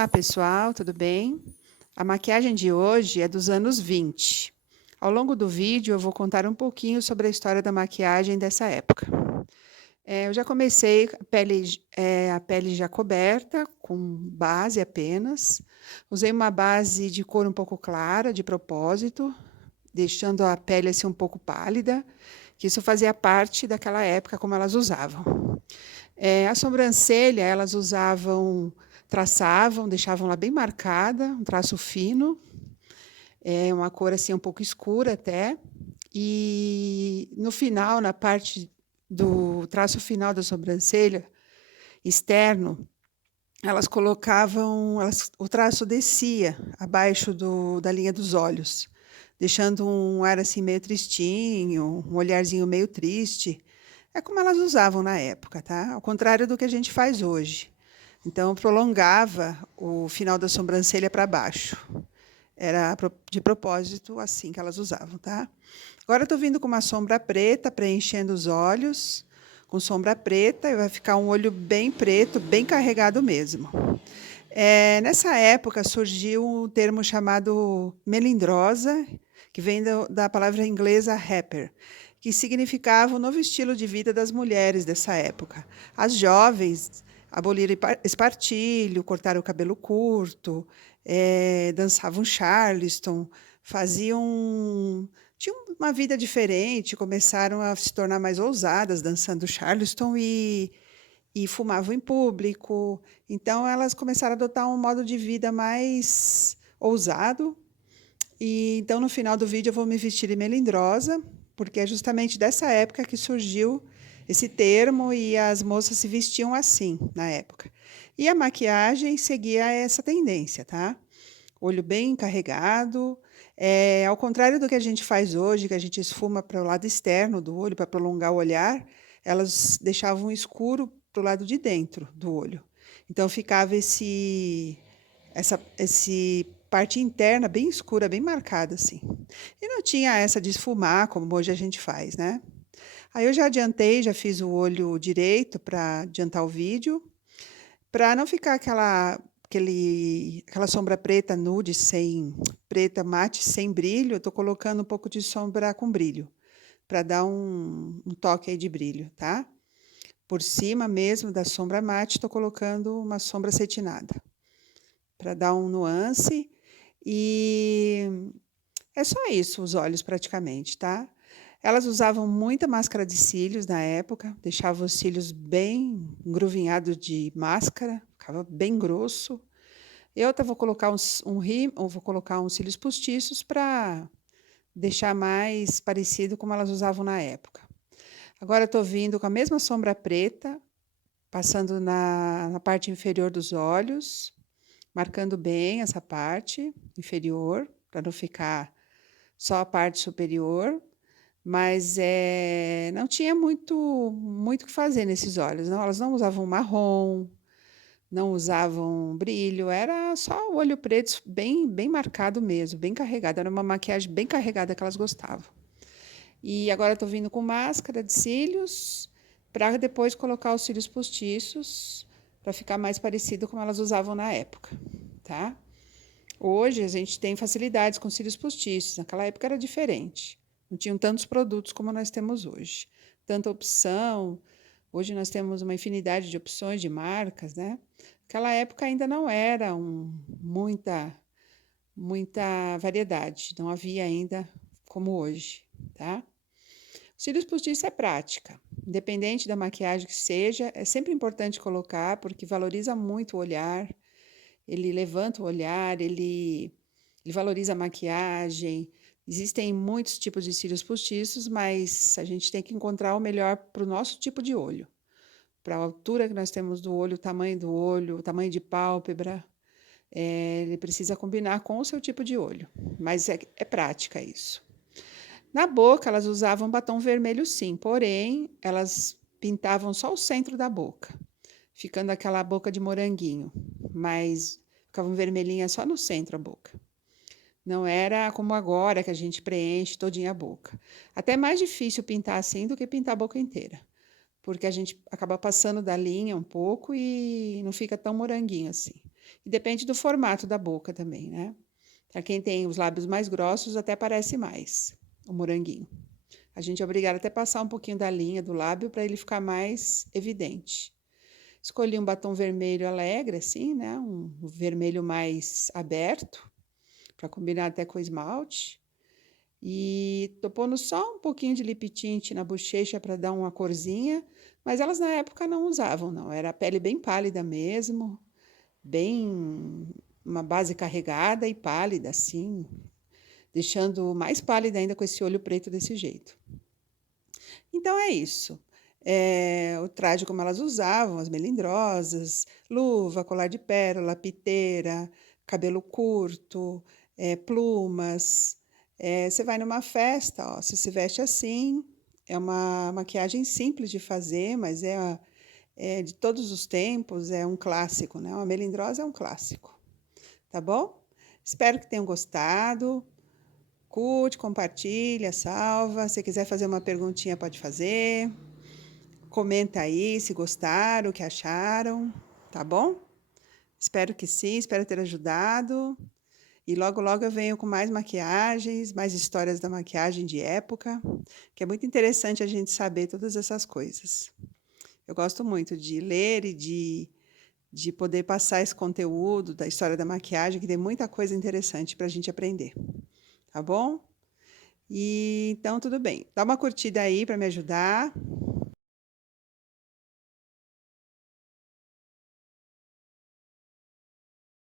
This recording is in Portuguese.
Olá, pessoal, tudo bem? A maquiagem de hoje é dos anos 20. Ao longo do vídeo, eu vou contar um pouquinho sobre a história da maquiagem dessa época. Eu já comecei a pele já coberta, com base apenas. Usei uma base de cor um pouco clara, de propósito, deixando a pele assim um pouco pálida, que isso fazia parte daquela época como elas usavam. A sobrancelha, elas traçavam, deixavam lá bem marcada, um traço fino, uma cor assim um pouco escura até. E no final, na parte do traço final da sobrancelha, externo, o traço descia abaixo da linha dos olhos, deixando um ar assim meio tristinho, um olharzinho meio triste. É como elas usavam na época, tá? Ao contrário do que a gente faz hoje. Então, prolongava o final da sobrancelha para baixo. Era de propósito assim que elas usavam, tá? Agora estou vindo com uma sombra preta, preenchendo os olhos. Com sombra preta, e vai ficar um olho bem preto, bem carregado mesmo. Nessa época surgiu um termo chamado melindrosa, que vem da palavra inglesa rapper, que significava o novo estilo de vida das mulheres dessa época. As jovens aboliram espartilho, cortaram o cabelo curto, dançavam charleston, tinham uma vida diferente, começaram a se tornar mais ousadas dançando charleston e fumavam em público. Então, elas começaram a adotar um modo de vida mais ousado. E então, no final do vídeo, eu vou me vestir de melindrosa, porque é justamente dessa época que surgiu esse termo e as moças se vestiam assim na época. E a maquiagem seguia essa tendência, tá? Olho bem carregado. Ao contrário do que a gente faz hoje, que a gente esfuma para o lado externo do olho para prolongar o olhar, elas deixavam escuro para o lado de dentro do olho. Então ficava esse parte interna bem escura, bem marcada assim. E não tinha essa de esfumar como hoje a gente faz, né? Aí eu já adiantei, já fiz o olho direito para adiantar o vídeo, para não ficar aquela sombra preta nude preta mate sem brilho. Eu estou colocando um pouco de sombra com brilho para dar um toque aí de brilho, tá? Por cima mesmo da sombra mate, estou colocando uma sombra cetinada para dar um nuance. E é só isso, os olhos praticamente, tá? Elas usavam muita máscara de cílios na época, deixavam os cílios bem engruvinhados de máscara, ficava bem grosso. Eu até vou colocar vou colocar uns cílios postiços para deixar mais parecido como elas usavam na época. Agora estou vindo com a mesma sombra preta, passando na parte inferior dos olhos, marcando bem essa parte inferior, para não ficar só a parte superior. Mas não tinha muito o que fazer nesses olhos, não. Elas não usavam marrom, não usavam brilho, era só o olho preto bem marcado mesmo, bem carregado. Era uma maquiagem bem carregada que elas gostavam. E agora estou vindo com máscara de cílios para depois colocar os cílios postiços para ficar mais parecido como elas usavam na época, tá? Hoje a gente tem facilidades com cílios postiços, naquela época era diferente. Não tinham tantos produtos como nós temos hoje. Tanta opção. Hoje nós temos uma infinidade de opções de marcas, né? Naquela época ainda não era muita variedade, não havia ainda como hoje, tá? Cílios postiços é prática, independente da maquiagem que seja, é sempre importante colocar porque valoriza muito o olhar, ele levanta o olhar, ele valoriza a maquiagem. Existem muitos tipos de cílios postiços, mas a gente tem que encontrar o melhor para o nosso tipo de olho, para a altura que nós temos do olho, o tamanho de pálpebra. Ele precisa combinar com o seu tipo de olho, mas é prática isso. Na boca, elas usavam batom vermelho sim, porém, elas pintavam só o centro da boca, ficando aquela boca de moranguinho, mas ficavam vermelhinhas só no centro a boca. Não era como agora, que a gente preenche todinha a boca. Até é mais difícil pintar assim do que pintar a boca inteira, porque a gente acaba passando da linha um pouco e não fica tão moranguinho assim. E depende do formato da boca também, né? Para quem tem os lábios mais grossos, até parece mais o moranguinho. A gente é obrigado até a passar um pouquinho da linha do lábio para ele ficar mais evidente. Escolhi um batom vermelho alegre, assim, né? Um vermelho mais aberto, para combinar até com o esmalte. E tô pondo só um pouquinho de lip tint na bochecha para dar uma corzinha, mas elas na época não usavam, não. Era a pele bem pálida mesmo, bem uma base carregada e pálida, assim, deixando mais pálida ainda com esse olho preto desse jeito. Então é isso. O traje como elas usavam, as melindrosas, luva, colar de pérola, piteira, cabelo curto, plumas. Você vai numa festa, ó, você se veste assim. É uma maquiagem simples de fazer, mas é de todos os tempos, é um clássico, né? Uma melindrosa é um clássico, tá bom? Espero que tenham gostado. Curte, compartilha, salva. Se quiser fazer uma perguntinha, pode fazer. Comenta aí se gostaram, o que acharam, tá bom? Espero que sim, espero ter ajudado. E logo, logo eu venho com mais maquiagens, mais histórias da maquiagem de época, que é muito interessante a gente saber todas essas coisas. Eu gosto muito de ler e de poder passar esse conteúdo da história da maquiagem, que tem muita coisa interessante para a gente aprender, tá bom? E então tudo bem. Dá uma curtida aí para me ajudar.